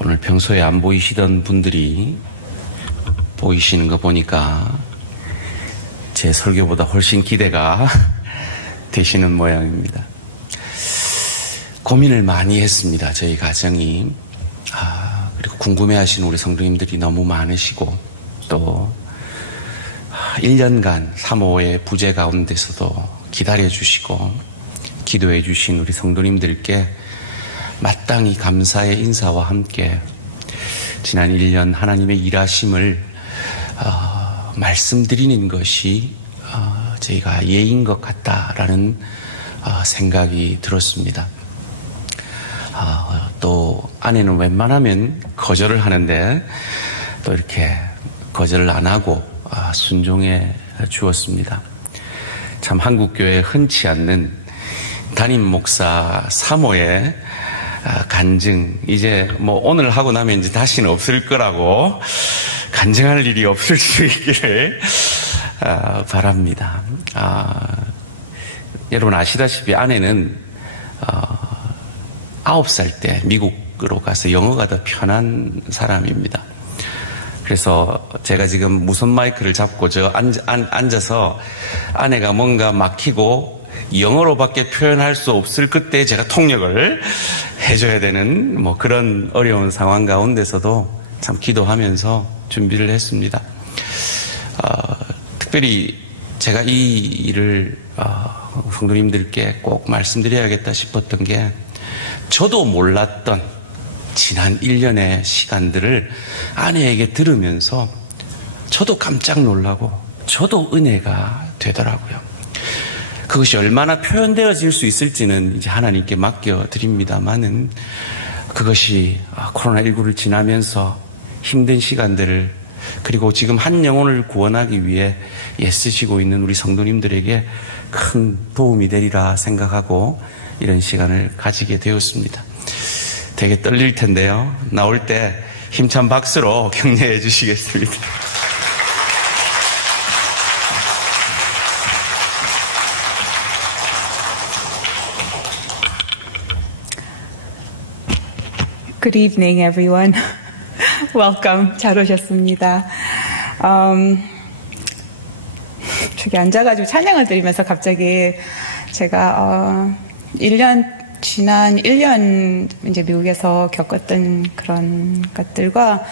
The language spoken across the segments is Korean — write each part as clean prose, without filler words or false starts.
오늘 평소에 안 보이시던 분들이 보이시는 거 보니까 제 설교보다 훨씬 기대가 되시는 모양입니다. 고민을 많이 했습니다. 저희 가정이. 그리고 궁금해하시는 우리 성도님들이 너무 많으시고 또 1년간 사모의 부재 가운데서도 기다려주시고 기도해주신 우리 성도님들께 마땅히 감사의 인사와 함께 지난 1년 하나님의 일하심을 말씀드리는 것이 저희가 예인 것 같다라는 생각이 들었습니다. 또 아내는 웬만하면 거절을 하는데 또 이렇게 거절을 안 하고 순종해 주었습니다. 참 한국교회에 흔치 않는 담임 목사 사모의 간증, 이제 뭐 오늘 하고 나면 이제 다시는 없을 거라고 간증할 일이 없을 수 있기를 바랍니다. 여러분 아시다시피 아내는 9살 때 미국으로 가서 영어가 더 편한 사람입니다. 그래서 제가 지금 무선 마이크를 잡고 앉아서 아내가 뭔가 막히고 영어로밖에 표현할 수 없을 그때 제가 통역을 해줘야 되는 뭐 그런 어려운 상황 가운데서도 참 기도하면서 준비를 했습니다. 특별히 제가 이 일을 성도님들께 꼭 말씀드려야겠다 싶었던 게 저도 몰랐던 지난 1년의 시간들을 아내에게 들으면서 저도 깜짝 놀라고 저도 은혜가 되더라고요. 그것이 얼마나 표현되어질 수 있을지는 이제 하나님께 맡겨드립니다만은 그것이 코로나19를 지나면서 힘든 시간들을 그리고 지금 한 영혼을 구원하기 위해 애쓰시고 있는 우리 성도님들에게 큰 도움이 되리라 생각하고 이런 시간을 가지게 되었습니다. 되게 떨릴 텐데요. 나올 때 힘찬 박수로 격려해 주시겠습니다. Good evening, everyone. Welcome. 잘 오셨습니다. 저기 앉아가지고 찬양을 드리면서 갑자기 제가 지난 1년 이제 미국에서 겪었던 그런 것들과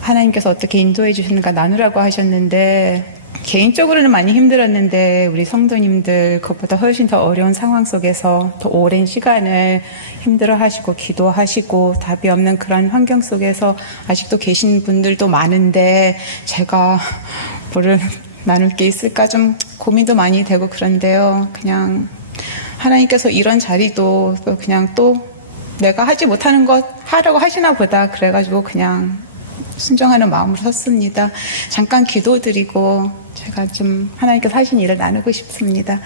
하나님께서 어떻게 인도해 주시는가 나누라고 하셨는데 개인적으로는 많이 힘들었는데 우리 성도님들 그것보다 훨씬 더 어려운 상황 속에서 더 오랜 시간을 힘들어하시고 기도하시고 답이 없는 그런 환경 속에서 아직도 계신 분들도 많은데 제가 뭐를 나눌 게 있을까 좀 고민도 많이 되고 그런데요. 그냥 하나님께서 이런 자리도 그냥 또 내가 하지 못하는 것 하라고 하시나 보다 그래가지고 그냥 순종하는 마음으로 섰습니다. 잠깐 기도드리고 제가 좀 하나님께서 하신 일을 나누고 싶습니다.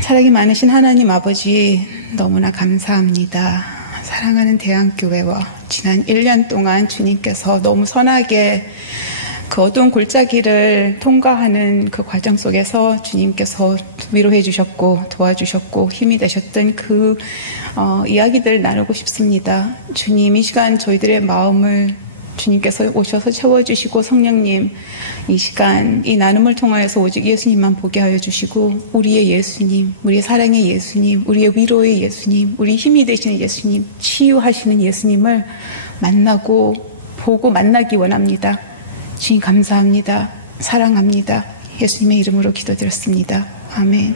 사랑이 많으신 하나님 아버지 너무나 감사합니다. 사랑하는 대한교회와 지난 1년 동안 주님께서 너무 선하게 그 어두운 골짜기를 통과하는 그 과정 속에서 주님께서 위로해 주셨고 도와주셨고 힘이 되셨던 그 이야기들 나누고 싶습니다. 주님 이 시간 저희들의 마음을 주님께서 오셔서 채워주시고 성령님 이 시간 이 나눔을 통하여서 오직 예수님만 보게 하여 주시고 우리의 예수님, 우리의 사랑의 예수님, 우리의 위로의 예수님, 우리 힘이 되시는 예수님, 치유하시는 예수님을 만나고 보고 만나기 원합니다. 주님 감사합니다. 사랑합니다. 예수님의 이름으로 기도드렸습니다. 아멘.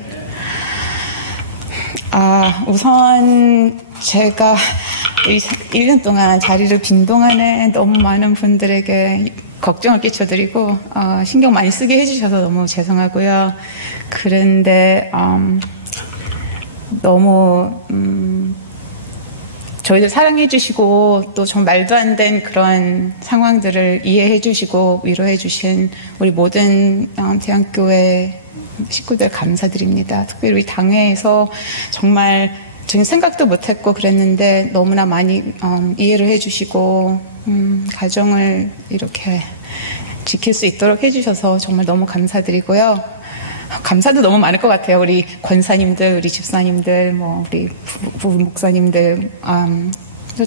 우선 제가 1년 동안 자리를 빈 동안에 너무 많은 분들에게 걱정을 끼쳐드리고 신경 많이 쓰게 해주셔서 너무 죄송하고요. 그런데 너무 저희들 사랑해 주시고 또 정말 말도 안 된 그런 상황들을 이해해 주시고 위로해 주신 우리 모든 대한교회 식구들 감사드립니다. 특별히 우리 당회에서 정말 저는 생각도 못했고 그랬는데 너무나 많이 이해를 해주시고 가정을 이렇게 지킬 수 있도록 해주셔서 정말 너무 감사드리고요. 감사도 너무 많을 것 같아요. 우리 권사님들, 우리 집사님들, 뭐 우리 부목사님들,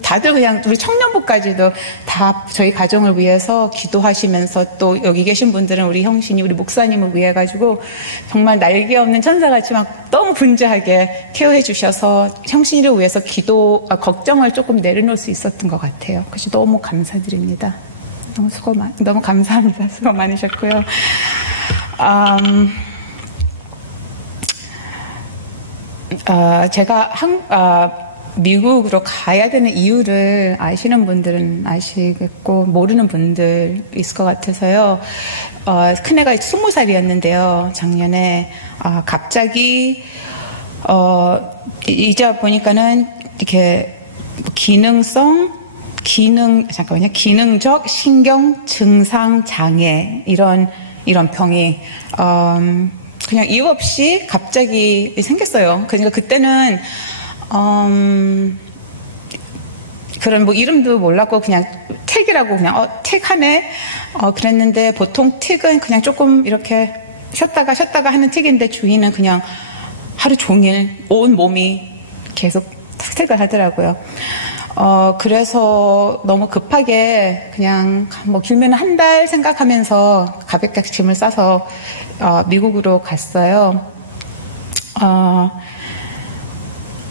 다들 그냥 우리 청년부까지도 다 저희 가정을 위해서 기도하시면서 또 여기 계신 분들은 우리 형신이 우리 목사님을 위해 가지고 정말 날개 없는 천사같이 막 너무 분주하게 케어해 주셔서 형신이를 위해서 걱정을 조금 내려놓을 수 있었던 것 같아요. 그래서 너무 감사드립니다. 너무 감사합니다. 수고 많으셨고요. 제가 미국으로 가야 되는 이유를 아시는 분들은 아시겠고 모르는 분들 있을 것 같아서요. 큰애가 20살이었는데요. 작년에 갑자기 이제 보니까는 이렇게 기능적 신경 증상 장애 이런 병이 그냥 이유 없이 갑자기 생겼어요. 그러니까 그때는 그런 뭐 이름도 몰랐고 그냥 틱이라고 그냥 틱하네 그랬는데 보통 틱은 그냥 조금 이렇게 쉬었다가 하는 틱인데 주인은 그냥 하루 종일 온 몸이 계속 틱을 하더라고요. 그래서 너무 급하게 그냥 뭐 길면 한 달 생각하면서 가볍게 짐을 싸서 미국으로 갔어요.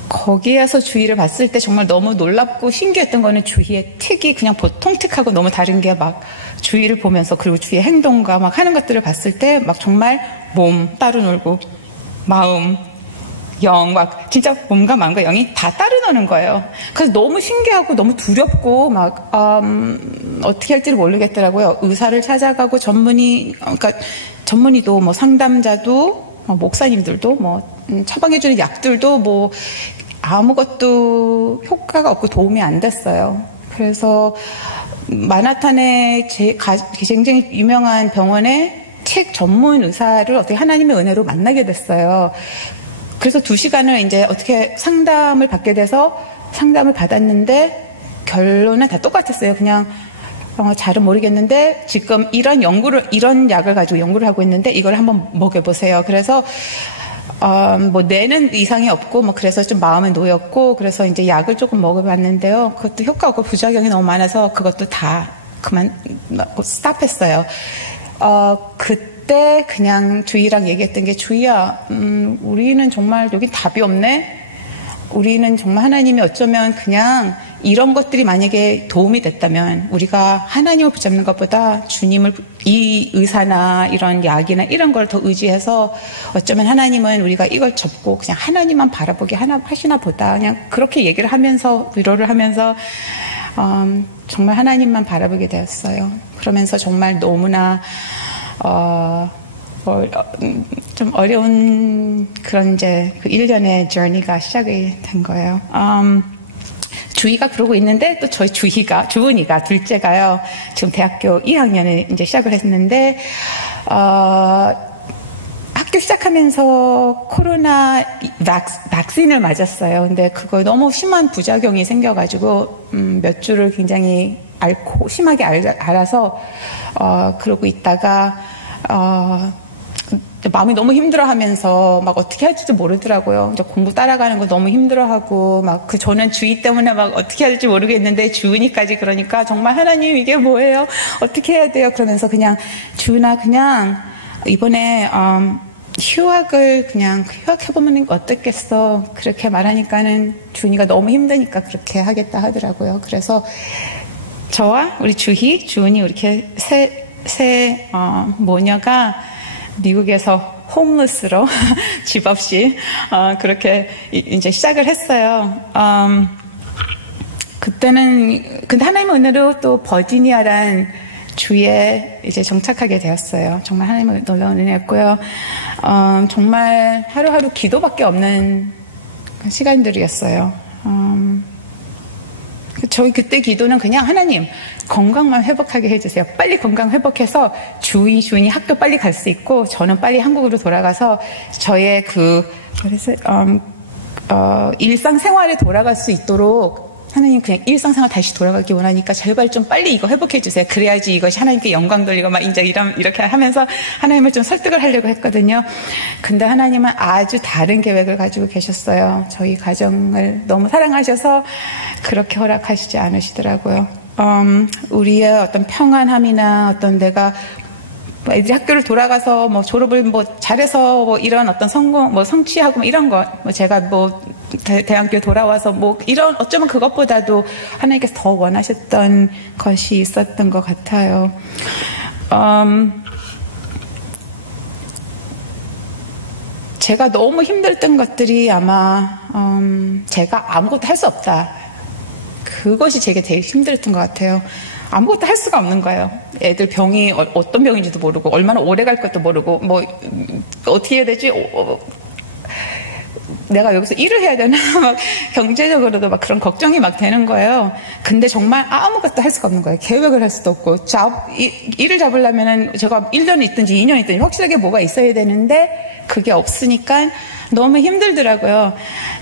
거기에서 주위를 봤을 때 정말 너무 놀랍고 신기했던 거는 주위의 틱이 그냥 보통 틱하고 너무 다른 게 막 주위를 보면서 그리고 주위의 행동과 막 하는 것들을 봤을 때 막 정말 몸 따로 놀고 마음, 영 막 진짜 몸과 마음과 영이 다 따로 노는 거예요. 그래서 너무 신기하고 너무 두렵고 막 어떻게 할지를 모르겠더라고요. 의사를 찾아가고 전문의도 뭐 상담자도 목사님들도 뭐 처방해주는 약들도 뭐 아무것도 효과가 없고 도움이 안 됐어요. 그래서 마나탄의 굉장히 유명한 병원에 책 전문 의사를 어떻게 하나님의 은혜로 만나게 됐어요. 그래서 2시간을 이제 어떻게 상담을 받게 돼서 상담을 받았는데 결론은 다 똑같았어요. 그냥 잘은 모르겠는데 지금 이런 약을 가지고 연구를 하고 있는데 이걸 한번 먹여보세요. 그래서 뭐 뇌는 이상이 없고 뭐 그래서 좀 마음에 놓였고 그래서 이제 약을 조금 먹어봤는데요. 그것도 효과 없고 부작용이 너무 많아서 그것도 다 스탑했어요. 그때 그냥 주희랑 얘기했던 게 주희야, 우리는 정말 여기 답이 없네. 우리는 정말 하나님이 어쩌면 그냥 이런 것들이 만약에 도움이 됐다면 우리가 하나님을 붙잡는 것보다 주님을 이 의사나 이런 약이나 이런 걸 더 의지해서 어쩌면 하나님은 우리가 이걸 접고 그냥 하나님만 바라보게 하시나 보다 그냥 그렇게 얘기를 하면서 위로를 하면서 정말 하나님만 바라보게 되었어요. 그러면서 정말 너무나 좀 어려운 그런 이제 그 1년의 journey가 시작이 된 거예요. 주희가 그러고 있는데 또 저희 주은이가 둘째가요. 지금 대학교 2학년을 이제 시작을 했는데 학교 시작하면서 코로나 백신을 맞았어요. 근데 그거 너무 심한 부작용이 생겨가지고 몇 주를 굉장히 심하게 앓아서 그러고 있다가 마음이 너무 힘들어하면서 막 어떻게 할지도 모르더라고요. 이제 공부 따라가는 거 너무 힘들어하고 막 저는 주희 때문에 막 어떻게 해야 될지 모르겠는데 주은이까지 그러니까 정말 하나님 이게 뭐예요? 어떻게 해야 돼요? 그러면서 그냥 주은아 그냥 이번에 휴학해보면 어떻겠어? 그렇게 말하니까는 주은이가 너무 힘드니까 그렇게 하겠다 하더라고요. 그래서 저와 우리 주은이 이렇게 세 모녀가 미국에서 홈리스로 집 없이 그렇게 이제 시작을 했어요. 그때는 근데 하나님의 은혜로 또 버지니아란 주에 이제 정착하게 되었어요. 정말 하나님의 놀라운 은혜였고요. 정말 하루하루 기도밖에 없는 시간들이었어요. 저희 그때 기도는 그냥 하나님 건강만 회복하게 해주세요. 빨리 건강 회복해서 주인이 학교 빨리 갈 수 있고 저는 빨리 한국으로 돌아가서 저의 일상생활에 돌아갈 수 있도록 하나님 그냥 일상생활 다시 돌아가기 원하니까 제발 좀 빨리 이거 회복해 주세요. 그래야지 이것이 하나님께 영광 돌리고 막 이제 이렇게 하면서 하나님을 좀 설득을 하려고 했거든요. 근데 하나님은 아주 다른 계획을 가지고 계셨어요. 저희 가정을 너무 사랑하셔서 그렇게 허락하시지 않으시더라고요. 우리의 어떤 평안함이나 어떤 내가 애들이 학교를 돌아가서 뭐 졸업을 뭐 잘해서 뭐 이런 어떤 성공, 뭐 성취하고 뭐 이런 거, 뭐 제가 뭐 대학교에 돌아와서 뭐 이런 어쩌면 그것보다도 하나님께서 더 원하셨던 것이 있었던 것 같아요. 제가 너무 힘들었던 것들이 아마 제가 아무것도 할 수 없다. 그것이 제게 제일 힘들었던 것 같아요. 아무것도 할 수가 없는 거예요. 애들 병이 어떤 병인지도 모르고 얼마나 오래 갈 것도 모르고 뭐 어떻게 해야 되지? 내가 여기서 일을 해야 되나? 막 경제적으로도 막 그런 걱정이 막 되는 거예요. 근데 정말 아무것도 할 수가 없는 거예요. 계획을 할 수도 없고 일을 잡으려면은 제가 1년 있든지 2년 있든지 확실하게 뭐가 있어야 되는데 그게 없으니까 너무 힘들더라고요.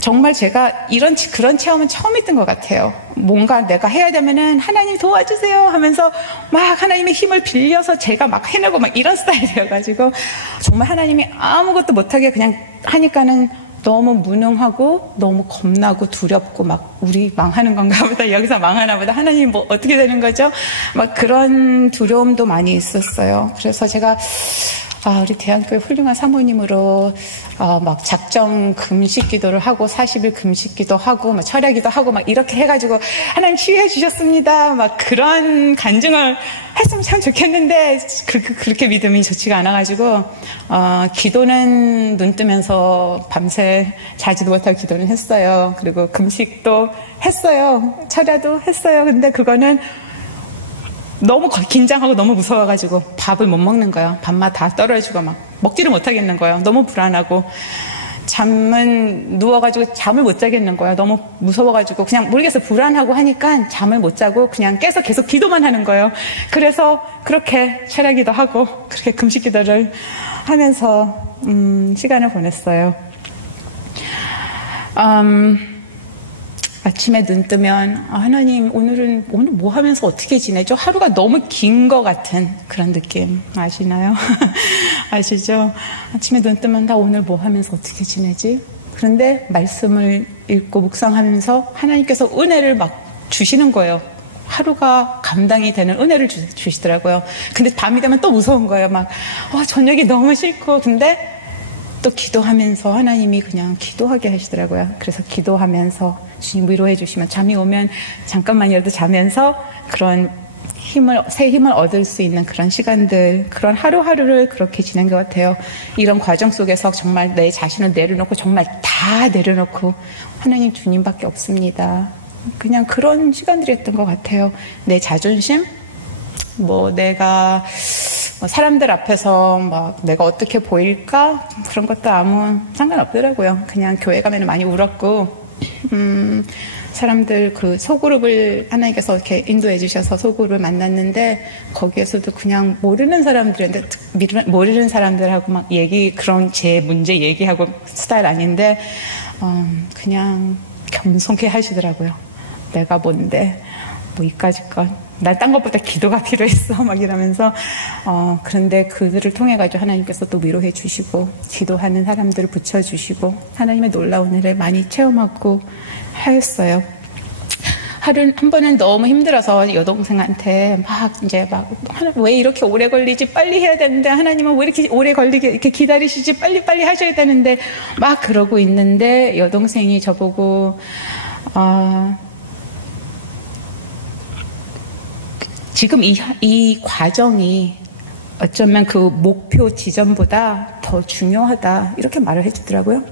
정말 제가 그런 체험은 처음 했던 것 같아요. 뭔가 내가 해야 되면은 하나님 도와주세요 하면서 막 하나님의 힘을 빌려서 제가 막 해내고 막 이런 스타일이어가지고 정말 하나님이 아무것도 못하게 그냥 하니까는 너무 무능하고 너무 겁나고 두렵고 막 우리 망하는 건가 보다, 여기서 망하나 보다, 하나님 뭐 어떻게 되는 거죠? 막 그런 두려움도 많이 있었어요. 그래서 제가 우리 대한교회 훌륭한 사모님으로 막 작정 금식 기도를 하고 40일 금식 기도하고 막 철야 기도하고 막 이렇게 해가지고 하나님 치유해 주셨습니다. 막 그런 간증을 했으면 참 좋겠는데 그렇게 믿음이 좋지가 않아가지고 기도는 눈 뜨면서 밤새 자지도 못하고 기도는 했어요. 그리고 금식도 했어요. 철야도 했어요. 근데 그거는 너무 긴장하고 너무 무서워가지고 밥을 못 먹는 거예요. 밥맛 다 떨어지고 막 먹지를 못하겠는 거예요. 너무 불안하고 잠은 누워가지고 잠을 못 자겠는 거예요. 너무 무서워가지고 그냥 모르겠어, 불안하고 하니까 잠을 못 자고 그냥 깨서 계속 기도만 하는 거예요. 그래서 그렇게 철야기도 하고 그렇게 금식기도를 하면서 시간을 보냈어요. 아침에 눈 뜨면 하나님 오늘 뭐 하면서 어떻게 지내죠? 하루가 너무 긴 것 같은 그런 느낌 아시나요? 아시죠? 아침에 눈 뜨면 나 오늘 뭐 하면서 어떻게 지내지? 그런데 말씀을 읽고 묵상하면서 하나님께서 은혜를 막 주시는 거예요. 하루가 감당이 되는 은혜를 주시더라고요. 근데 밤이 되면 또 무서운 거예요. 막 저녁이 너무 싫고. 근데 또 기도하면서 하나님이 그냥 기도하게 하시더라고요. 그래서 기도하면서 주님 위로해 주시면 잠이 오면 잠깐만이라도 자면서 그런 새 힘을 얻을 수 있는 그런 시간들, 그런 하루하루를 그렇게 지낸 것 같아요. 이런 과정 속에서 정말 내 자신을 내려놓고 정말 다 내려놓고 하나님 주님밖에 없습니다. 그냥 그런 시간들이었던 것 같아요. 내 자존심, 내가 사람들 앞에서 막 내가 어떻게 보일까? 그런 것도 아무 상관없더라고요. 그냥 교회 가면 많이 울었고, 사람들 그 소그룹을 하나님께서 이렇게 인도해 주셔서 소그룹을 만났는데, 거기에서도 그냥 모르는 사람들하고 막 그런 제 문제 얘기하고 스타일 아닌데, 그냥 겸손케 하시더라고요. 내가 뭔데, 이까짓 것. 난 딴 것보다 기도가 필요했어. 막 이러면서, 그런데 그들을 통해가지고 하나님께서 또 위로해 주시고, 기도하는 사람들을 붙여주시고, 하나님의 놀라운 은혜를 많이 체험하고 하였어요. 한 번은 너무 힘들어서 여동생한테 왜 이렇게 오래 걸리지? 빨리 해야 되는데, 하나님은 왜 이렇게 오래 걸리게 이렇게 기다리시지? 빨리 하셔야 되는데, 막 그러고 있는데, 여동생이 저보고, 지금 이 과정이 어쩌면 그 목표 지점보다 더 중요하다, 이렇게 말을 해주더라고요.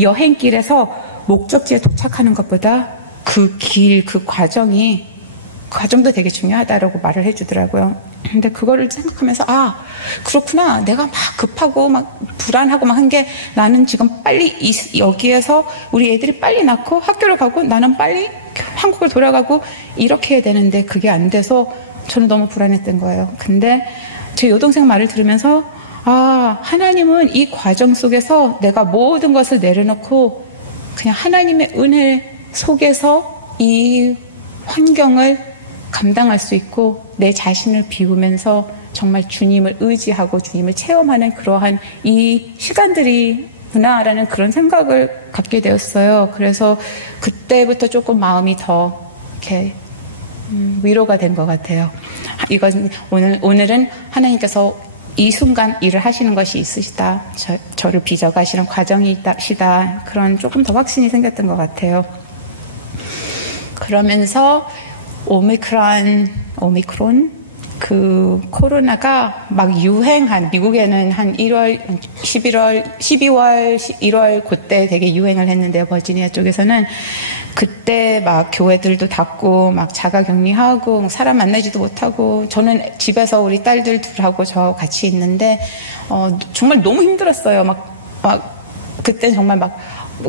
여행길에서 목적지에 도착하는 것보다 그 과정도 되게 중요하다라고 말을 해주더라고요. 근데 그거를 생각하면서 그렇구나, 내가 막 급하고 막 불안하고 막 한 게, 나는 지금 빨리 여기에서 우리 애들이 빨리 낳고 학교를 가고 나는 빨리 한국을 돌아가고 이렇게 해야 되는데 그게 안 돼서 저는 너무 불안했던 거예요. 근데 제 여동생 말을 들으면서 하나님은 이 과정 속에서 내가 모든 것을 내려놓고 그냥 하나님의 은혜 속에서 이 환경을 감당할 수 있고 내 자신을 비우면서 정말 주님을 의지하고 주님을 체험하는 그러한 이 시간들이구나라는 그런 생각을 갖게 되었어요. 그래서 그때부터 조금 마음이 더 이렇게 위로가 된 것 같아요. 이건 오늘은 하나님께서 이 순간 일을 하시는 것이 있으시다. 저를 빚어가시는 과정이 있다시다. 그런 조금 더 확신이 생겼던 것 같아요. 그러면서 오미크론 그 코로나가 막 유행한, 미국에는 한 1월, 12월, 1월 그때 되게 유행을 했는데요. 버지니아 쪽에서는 그때 막 교회들도 닫고 막 자가격리하고 사람 만나지도 못하고, 저는 집에서 우리 딸들 둘하고 저 같이 있는데 정말 너무 힘들었어요. 막 그때 정말 막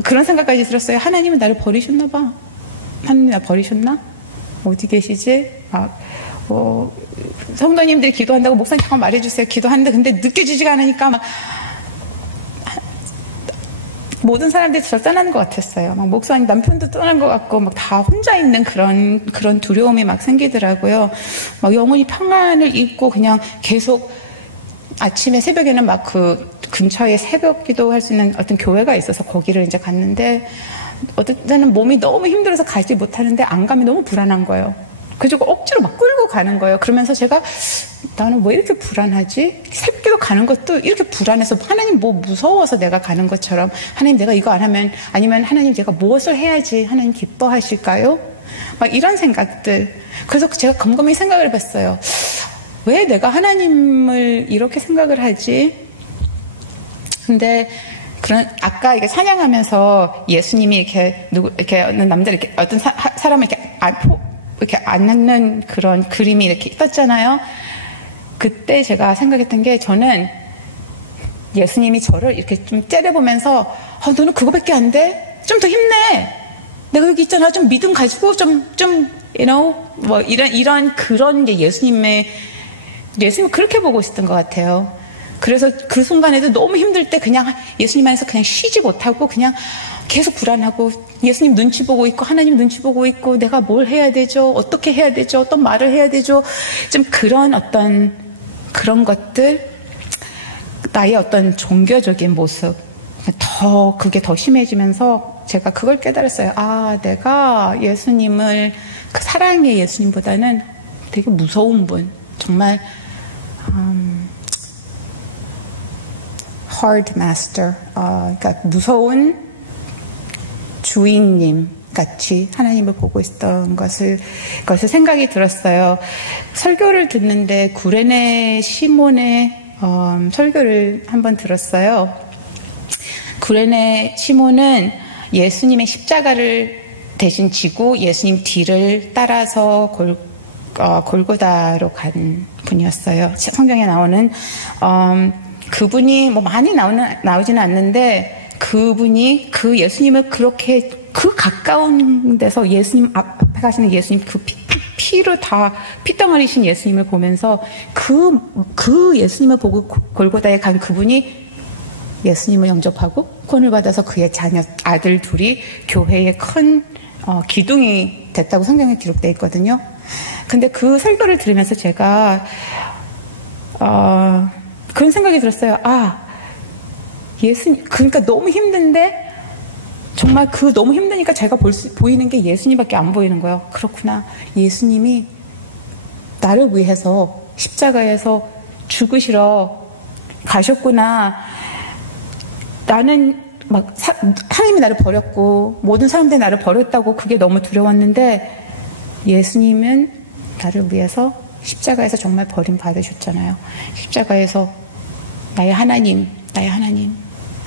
그런 생각까지 들었어요. 하나님은 나를 버리셨나 봐. 하나님 나 버리셨나? 어디 계시지? 막 성도님들이 기도한다고 목사님 잠깐 말해주세요. 기도하는데 근데 느껴지지가 않으니까 막 모든 사람들이 저를 떠나는 것 같았어요. 막 목사님 남편도 떠난 것 같고 막 다 혼자 있는 그런 두려움이 막 생기더라고요. 막 영혼이 평안을 잊고 그냥 계속 아침에 새벽에는 막 그 근처에 새벽 기도할 수 있는 어떤 교회가 있어서 거기를 이제 갔는데 어떤 때는 몸이 너무 힘들어서 가지 못하는데 안 가면 너무 불안한 거예요. 그리고 억지로 막 끌고 가는 거예요. 그러면서 제가 나는 왜 이렇게 불안하지? 새벽기도 가는 것도 이렇게 불안해서 하나님 뭐 무서워서 내가 가는 것처럼 하나님 내가 이거 안 하면 아니면 하나님 제가 무엇을 해야지 하나님 기뻐하실까요? 막 이런 생각들. 그래서 제가 곰곰이 생각을 해봤어요. 왜 내가 하나님을 이렇게 생각을 하지? 근데 아까 이게 찬양하면서 예수님이 이렇게 어떤 남자 어떤 사람을 이렇게 안는 그런 그림이 이렇게 떴잖아요. 그때 제가 생각했던 게 저는 예수님이 저를 이렇게 좀 째려보면서 너는 그거밖에 안 돼? 좀 더 힘내. 내가 여기 있잖아. 좀 믿음 가지고 뭐 이런 그런 게 예수님은 그렇게 보고 있었던 것 같아요. 그래서 그 순간에도 너무 힘들 때 그냥 예수님 안에서 그냥 쉬지 못하고 그냥 계속 불안하고 예수님 눈치 보고 있고 하나님 눈치 보고 있고 내가 뭘 해야 되죠? 어떻게 해야 되죠? 어떤 말을 해야 되죠? 좀 그런 그런 것들, 나의 어떤 종교적인 모습 그게 더 심해지면서 제가 그걸 깨달았어요. 내가 예수님을 그 사랑의 예수님보다는 되게 무서운 분, 정말 hard master, 그러니까 무서운 주인님 같이 하나님을 보고 있었던 것을 생각이 들었어요. 설교를 듣는데 구레네 시몬의 설교를 한번 들었어요. 구레네 시몬은 예수님의 십자가를 대신 지고 예수님 뒤를 따라서 골고다로 간 분이었어요. 성경에 나오는 그분이 뭐 많이 나오지는 않는데 그분이 그 예수님을 그렇게 그 가까운 데서 예수님 앞에 가시는 예수님 그 피로 다 피덩어리신 예수님을 보면서 그 예수님을 보고 골고다에 간 그분이 예수님을 영접하고 구원을 받아서 그의 아들 둘이 교회의 큰 기둥이 됐다고 성경에 기록되어 있거든요. 근데 그 설교를 들으면서 제가 그런 생각이 들었어요. 예수님, 그러니까 너무 힘든데 정말 너무 힘드니까 제가 보이는 게 예수님밖에 안 보이는 거예요. 그렇구나. 예수님이 나를 위해서 십자가에서 죽으시러 가셨구나. 나는 하나님이 나를 버렸고 모든 사람들이 나를 버렸다고 그게 너무 두려웠는데 예수님은 나를 위해서 십자가에서 정말 버림받으셨잖아요. 십자가에서 나의 하나님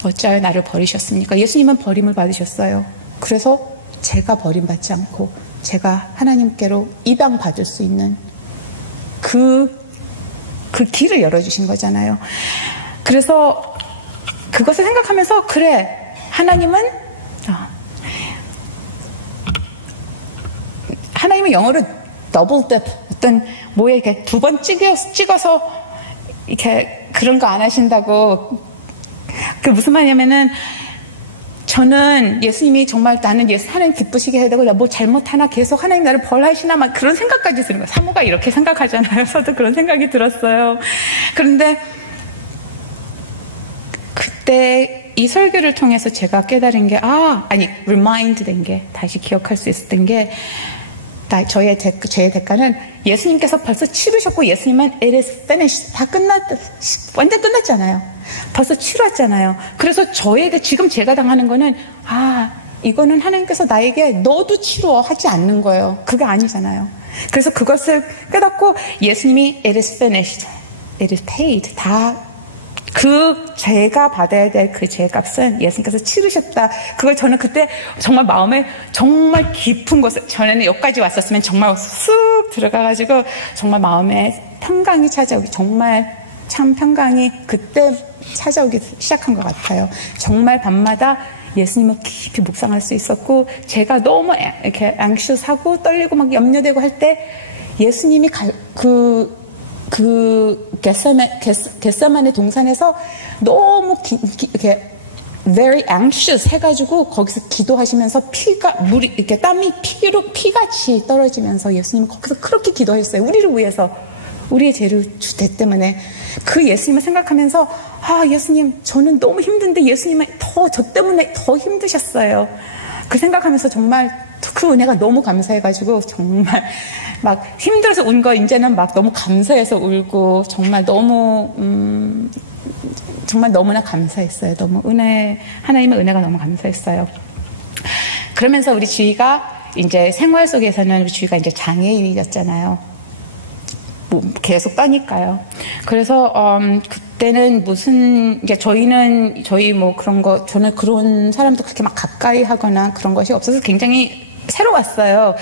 어찌하여 나를 버리셨습니까? 예수님은 버림을 받으셨어요. 그래서 제가 버림받지 않고 제가 하나님께로 입양받을 수 있는 그 길을 열어주신 거잖아요. 그래서 그것을 생각하면서 그래, 하나님은 영어로 더블 뎁, 어떤 뭐에 이렇게 두 번 찍어서 이렇게 그런 거 안 하신다고. 그 무슨 말이냐면은 저는 예수님이 정말 나는 하나님 기쁘시게 해야 되고 나 뭐 잘못하나 계속 하나님 나를 벌하시나 막 그런 생각까지 드는 거예요. 사모가 이렇게 생각하잖아요. 저도 그런 생각이 들었어요. 그런데 그때 이 설교를 통해서 제가 깨달은 게, remind 된 게, 다시 기억할 수 있었던 게, 제 대가는 예수님께서 벌써 치르셨고, 예수님은 it is finished. 완전 끝났잖아요. 벌써 치렀잖아요. 그래서 지금 제가 당하는 거는, 이거는 하나님께서 나에게 너도 치루어 하지 않는 거예요. 그게 아니잖아요. 그래서 그것을 깨닫고 예수님이 it is finished, it is paid. 제가 받아야 될 그 죄값은 예수님께서 치르셨다. 그걸 저는 그때 정말 마음에 정말 깊은 곳에, 전에는 여기까지 왔었으면 정말 쑥 들어가가지고 정말 마음에 평강이 찾아오기, 정말 참 평강이 그때 찾아오기 시작한 것 같아요. 정말 밤마다 예수님을 깊이 묵상할 수 있었고, 제가 너무 이렇게 anxious하고 떨리고 막 염려되고 할 때 예수님이 겟세마네 동산에서 너무 이렇게 very anxious 해가지고 거기서 기도하시면서 이렇게 땀이 피같이 떨어지면서 예수님은 거기서 그렇게 기도했어요. 우리를 위해서, 우리의 죄 때문에. 그 예수님을 생각하면서, 예수님, 저는 너무 힘든데 예수님은 저 때문에 더 힘드셨어요. 그 생각하면서 정말 그 은혜가 너무 감사해가지고 정말 막 힘들어서 운 거 이제는 막 너무 감사해서 울고, 정말 정말 너무나 감사했어요. 하나님의 은혜가 너무 감사했어요. 그러면서 우리 주희가 이제 생활 속에서는 우리 주희가 이제 장애인이었잖아요. 계속 따니까요. 그래서 그때는 이제 저는 그런 사람도 그렇게 막 가까이 하거나 그런 것이 없어서 굉장히 새로웠어요.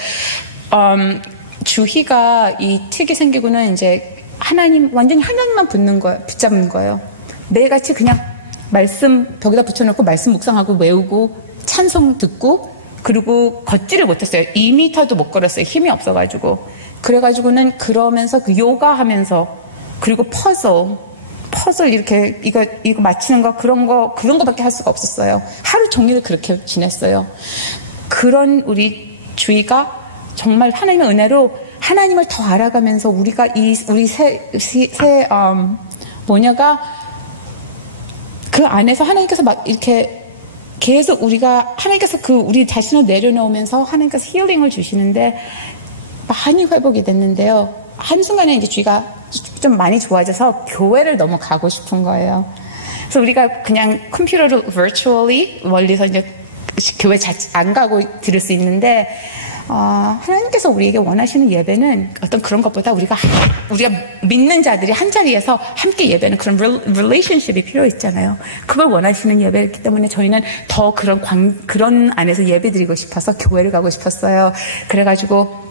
주희가 이 특이 생기고는 이제 완전히 하나님만 붙잡는 거예요. 매일같이 그냥 말씀 벽에다 붙여놓고 말씀 묵상하고 외우고 찬송 듣고, 그리고 걷지를 못했어요. 2m도 못 걸었어요. 힘이 없어가지고. 그래가지고는 그러면서 요가 하면서, 그리고 퍼즐 이렇게 이거 맞히는 거 그런 거밖에 할 수가 없었어요. 하루 종일 그렇게 지냈어요. 그런 우리 주희가 정말 하나님의 은혜로 하나님을 더 알아가면서 우리가 우리 모녀가 그 안에서 하나님께서 막 이렇게 계속 하나님께서 우리 자신을 내려놓으면서 하나님께서 힐링을 주시는데 많이 회복이 됐는데요. 한순간에 이제 주희가 좀 많이 좋아져서 교회를 너무 가고 싶은 거예요. 그래서 우리가 그냥 컴퓨터로 virtually 멀리서 이제 교회 안 가고 들을 수 있는데, 하나님께서 우리에게 원하시는 예배는 어떤 그런 것보다 우리가 믿는 자들이 한 자리에서 함께 예배는 그런 relationship이 필요 있잖아요. 그걸 원하시는 예배였기 때문에 저희는 더 그런 안에서 예배 드리고 싶어서 교회를 가고 싶었어요. 그래가지고,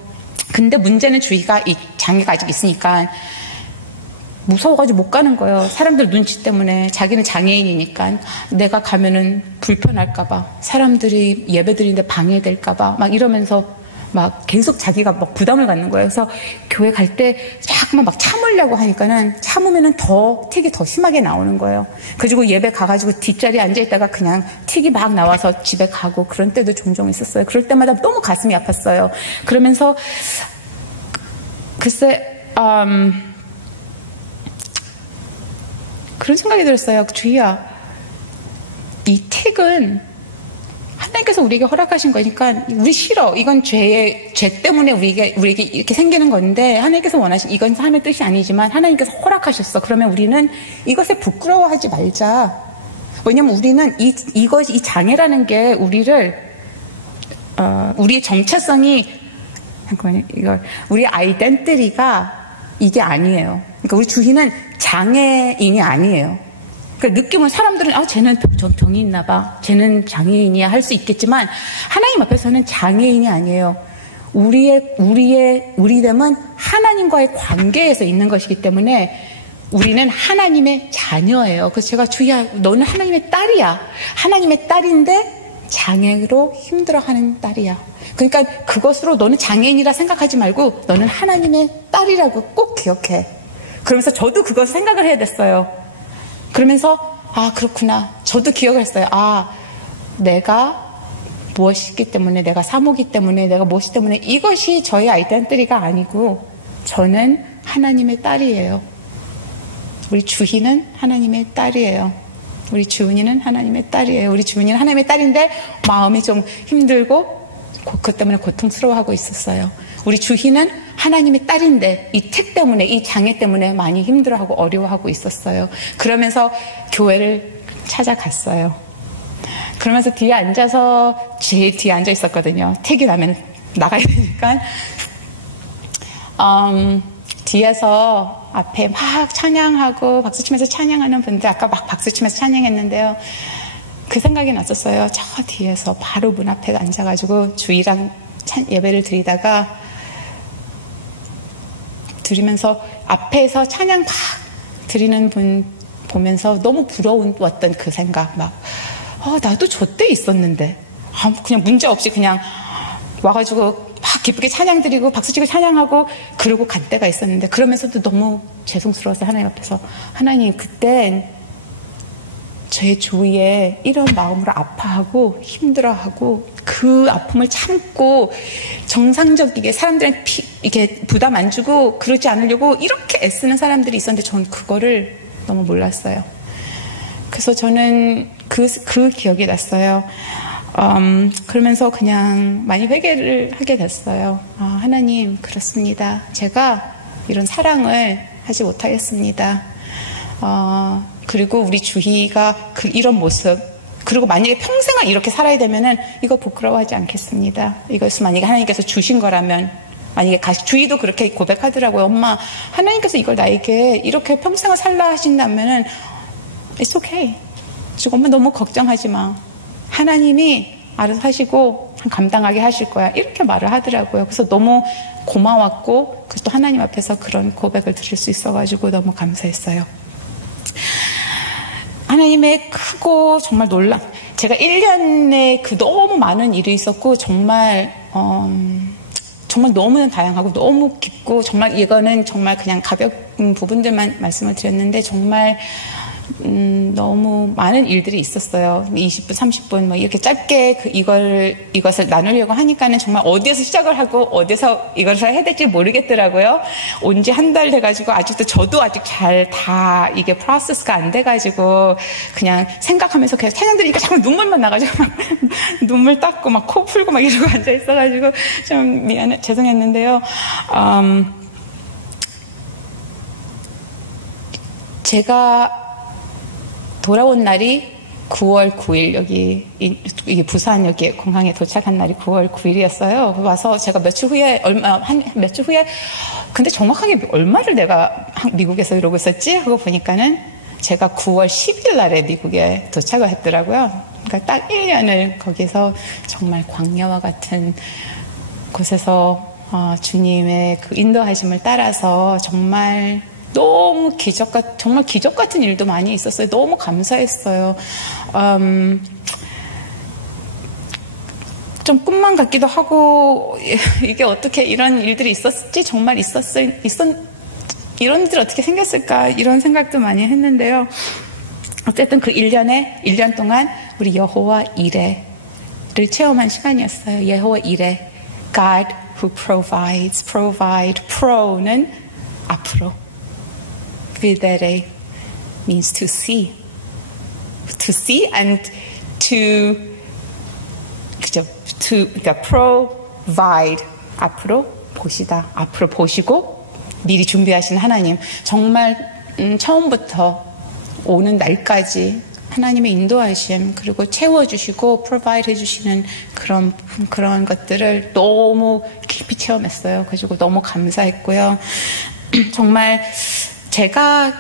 근데 문제는 주희가 이 장애가 아직 있으니까 무서워가지고 못 가는 거예요. 사람들 눈치 때문에. 자기는 장애인이니까 내가 가면은 불편할까봐, 사람들이 예배 드리는데 방해될까봐 막 이러면서 막 계속 자기가 막 부담을 갖는 거예요. 그래서 교회 갈 때 자꾸만 막 참으려고 하니까는 참으면은 틱이 더 심하게 나오는 거예요. 그리고 예배 가가지고 뒷자리에 앉아있다가 그냥 틱이 막 나와서 집에 가고 그런 때도 종종 있었어요. 그럴 때마다 너무 가슴이 아팠어요. 그러면서 글쎄 그런 생각이 들었어요. 주희야, 이 틱은 하나님께서 우리에게 허락하신 거니까 우리 싫어. 이건 죄 때문에 우리에게 이렇게 생기는 건데, 하나님께서 원하신, 이건 하나님의 뜻이 아니지만 하나님께서 허락하셨어. 그러면 우리는 이것에 부끄러워하지 말자. 왜냐면 우리는 이 장애라는 게 우리의 정체성이, 잠깐만요. 우리의 아이덴티티가 이게 아니에요. 그러니까 우리 주희는 장애인이 아니에요. 그러니까 느낌은 사람들은 쟤는 병이 있나 봐, 쟤는 장애인이야 할 수 있겠지만 하나님 앞에서는 장애인이 아니에요. 우리됨은 하나님과의 관계에서 있는 것이기 때문에 우리는 하나님의 자녀예요. 그래서 제가 주희야, 너는 하나님의 딸이야. 하나님의 딸인데 장애로 힘들어하는 딸이야. 그러니까 그것으로 너는 장애인이라 생각하지 말고 너는 하나님의 딸이라고 꼭 기억해. 그러면서 저도 그것을 생각을 해야 됐어요. 그러면서 그렇구나. 저도 기억을 했어요. 내가 무엇이기 때문에, 내가 사모기 때문에, 내가 무엇이 때문에, 이것이 저의 아이덴티티가 아니고 저는 하나님의 딸이에요. 우리 주희는 하나님의 딸이에요. 우리 주은이는 하나님의 딸이에요. 우리 주은이는 하나님의 딸인데 마음이 좀 힘들고 그 때문에 고통스러워하고 있었어요. 우리 주희는 하나님의 딸인데 이 책 때문에, 이 장애 때문에 많이 힘들어하고 어려워하고 있었어요. 그러면서 교회를 찾아갔어요. 그러면서 뒤에 앉아서 제일 뒤에 앉아 있었거든요. 택이 나면 나가야 되니까. 뒤에서 앞에 막 찬양하고 박수치면서 찬양하는 분들, 아까 막 박수치면서 찬양했는데요. 그 생각이 났었어요. 저 뒤에서 바로 문 앞에 앉아가지고 주희랑 예배를 드리다가 드리면서 앞에서 찬양 막 드리는 분 보면서 너무 부러웠던 그 생각. 막 나도 저 때 있었는데 그냥 문제 없이 그냥 와가지고 막 기쁘게 찬양 드리고 박수치고 찬양하고 그러고 간 때가 있었는데, 그러면서도 너무 죄송스러워서 하나님 앞에서, 하나님 그땐 제 주위에 이런 마음으로 아파하고 힘들어하고 그 아픔을 참고 정상적이게 사람들한테 이렇게 부담 안 주고 그러지 않으려고 이렇게 애쓰는 사람들이 있었는데 전 그거를 너무 몰랐어요. 그래서 저는 그 기억이 났어요. 그러면서 그냥 많이 회개를 하게 됐어요. 하나님, 그렇습니다. 제가 이런 사랑을 하지 못하겠습니다. 그리고 우리 주희가 이런 모습, 그리고 만약에 평생을 이렇게 살아야 되면은 이거 부끄러워하지 않겠습니다. 이것을 만약에 하나님께서 주신 거라면, 만약에 주희도 그렇게 고백하더라고요. 엄마, 하나님께서 이걸 나에게 이렇게 평생을 살라 하신다면은 it's okay. 지금 엄마 너무 걱정하지 마. 하나님이 알아서 하시고 감당하게 하실 거야. 이렇게 말을 하더라고요. 그래서 너무 고마웠고, 또 하나님 앞에서 그런 고백을 드릴 수 있어가지고 너무 감사했어요. 하나님의 크고 정말 제가 1년에 너무 많은 일이 있었고, 정말 너무나 다양하고 너무 깊고, 정말 이거는 정말 그냥 가벼운 부분들만 말씀을 드렸는데, 정말 너무 많은 일들이 있었어요. 20분, 30분 뭐 이렇게 짧게 이것을 나누려고 하니까는 정말 어디에서 시작을 하고 어디서 이것을 해야 될지 모르겠더라고요. 온 지 한 달 돼가지고 아직도 저도 아직 잘 다 이게 프로세스가 안 돼가지고 그냥 생각하면서 계속 찬양드리니까 자꾸 눈물만 나가지고 막 눈물 닦고 막 코 풀고 막 이러고 앉아 있어가지고 좀 죄송했는데요. 제가 돌아온 날이 9월 9일, 여기 부산 여기 공항에 도착한 날이 9월 9일이었어요. 와서 제가 며칠 후에 근데 정확하게 얼마를 내가 미국에서 이러고 있었지? 하고 보니까는 제가 9월 10일 날에 미국에 도착을 했더라고요. 그러니까 딱 1년을 거기서 정말 광야와 같은 곳에서 주님의 그 인도하심을 따라서 정말 너무 정말 기적 같은 일도 많이 있었어요. 너무 감사했어요. 좀 꿈만 같기도 하고, 이게 어떻게 이런 일들이 있었지? 정말 이런 일이 어떻게 생겼을까? 이런 생각도 많이 했는데요. 어쨌든 그 1년 동안 우리 여호와 이레를 체험한 시간이었어요. 여호와 이레. God who provides. pro는 앞으로. Videre means to see and 그러니까 provide, 앞으로 보시다, 앞으로 보시고 미리 준비하신 하나님. 정말 처음부터 오는 날까지 하나님의 인도하심, 그리고 채워주시고 provide 해주시는 그런 것들을 너무 깊이 체험했어요. 그래서 너무 감사했고요. 정말 제가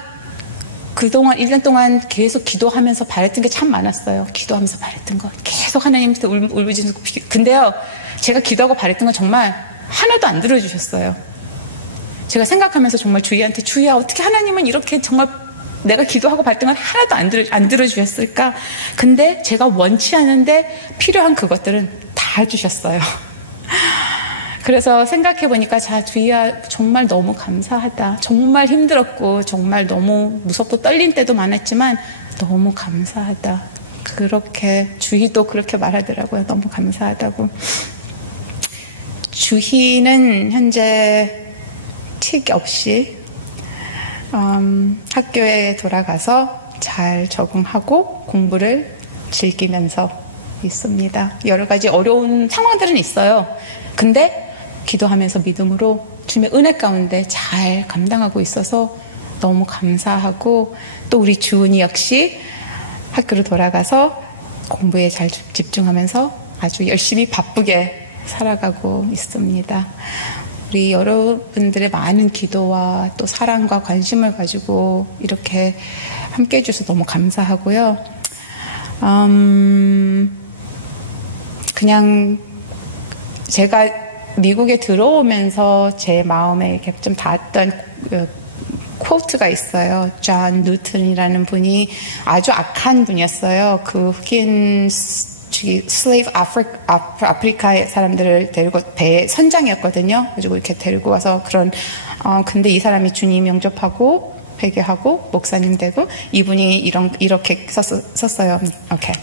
그동안 1년 동안 계속 기도하면서 바랬던 게 참 많았어요. 기도하면서 바랬던 거 계속 하나님한테 울부짖고, 근데요, 제가 기도하고 바랬던 건 정말 하나도 안 들어주셨어요. 제가 생각하면서 정말 주희야, 어떻게 하나님은 이렇게 정말 내가 기도하고 바랬던 건 하나도 안 들어주셨을까? 근데 제가 원치 않은데 필요한 그것들은 다 주셨어요. 그래서 생각해보니까, 주희야, 정말 너무 감사하다. 정말 힘들었고, 정말 너무 무섭고 떨린 때도 많았지만, 너무 감사하다. 그렇게, 주희도 그렇게 말하더라고요. 너무 감사하다고. 주희는 현재 틱 없이, 학교에 돌아가서 잘 적응하고 공부를 즐기면서 있습니다. 여러 가지 어려운 상황들은 있어요. 근데 기도하면서 믿음으로 주님의 은혜 가운데 잘 감당하고 있어서 너무 감사하고, 또 우리 주은이 역시 학교로 돌아가서 공부에 잘 집중하면서 아주 열심히 바쁘게 살아가고 있습니다. 우리 여러분들의 많은 기도와 또 사랑과 관심을 가지고 이렇게 함께 해주셔서 너무 감사하고요. 그냥 제가 미국에 들어오면서 제 마음에 이렇게 좀 닿았던 쿼트가 있어요. 존 뉴턴이라는 분이 아주 악한 분이었어요. 그 흑인 슬레이브 아프리카 사람들을 데리고 배에 선장이었거든요. 그래가지고 이렇게 데리고 와서 근데 이 사람이 주님 영접하고 회개하고 목사님 되고, 이분이 이렇게 썼어요. 오케이.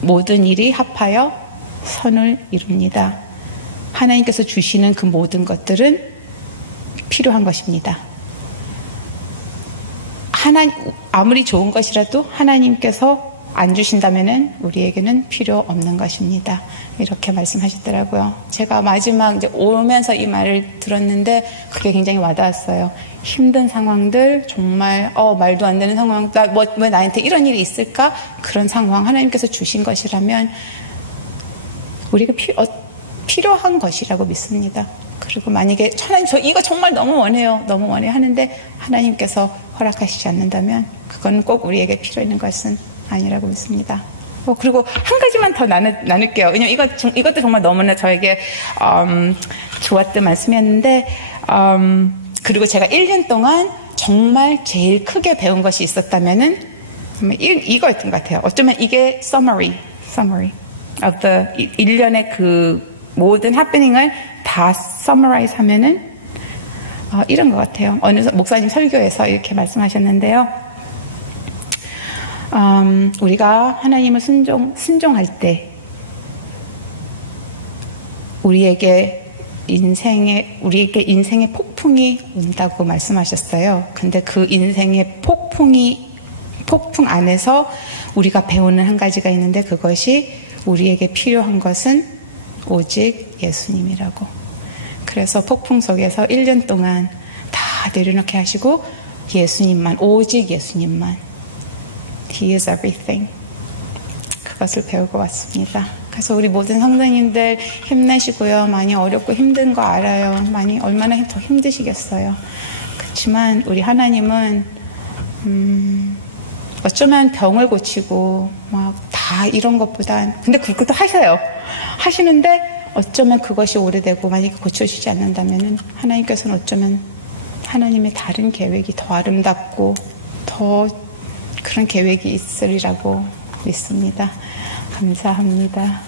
모든 일이 합하여 선을 이룹니다. 하나님께서 주시는 그 모든 것들은 필요한 것입니다. 아무리 좋은 것이라도 하나님께서 안 주신다면은 우리에게는 필요 없는 것입니다. 이렇게 말씀하시더라고요. 제가 마지막 이제 오면서 이 말을 들었는데 그게 굉장히 와닿았어요. 힘든 상황들, 정말 말도 안 되는 상황, 왜 나한테 이런 일이 있을까? 그런 상황 하나님께서 주신 것이라면 우리가 필요한 것이라고 믿습니다. 그리고 만약에 하나님 저 이거 정말 너무 원해요 하는데 하나님께서 허락하시지 않는다면 그건 꼭 우리에게 필요 있는 것은 아니라고 믿습니다. 그리고 한 가지만 더 나눌게요. 왜냐면 이것도 정말 너무나 저에게 좋았던 말씀이었는데, 그리고 제가 1년 동안 정말 제일 크게 배운 것이 있었다면은 이거였던 것 같아요. 어쩌면 이게 summary of the 1년의 그 모든 happening을 다 summarize 하면은 이런 것 같아요. 어느 목사님 설교에서 이렇게 말씀하셨는데요. 우리가 하나님을 순종할 때 우리에게 인생의 폭풍이 온다고 말씀하셨어요. 근데 그 인생의 폭풍 안에서 우리가 배우는 한 가지가 있는데, 그것이 우리에게 필요한 것은 오직 예수님이라고. 그래서 폭풍 속에서 1년 동안 다 내려놓게 하시고 예수님만, 오직 예수님만, He is everything. 그것을 배우고 왔습니다. 그래서 우리 모든 성도님들 힘내시고요. 많이 어렵고 힘든 거 알아요. 얼마나 더 힘드시겠어요. 그렇지만 우리 하나님은 어쩌면 병을 고치고 다 이런 것보단, 근데 그것도 하시는데 어쩌면 그것이 오래되고 만약에 고쳐지지 않는다면은 하나님께서는 어쩌면 하나님의 다른 계획이 더 아름답고 더 그런 계획이 있으리라고 믿습니다. 감사합니다.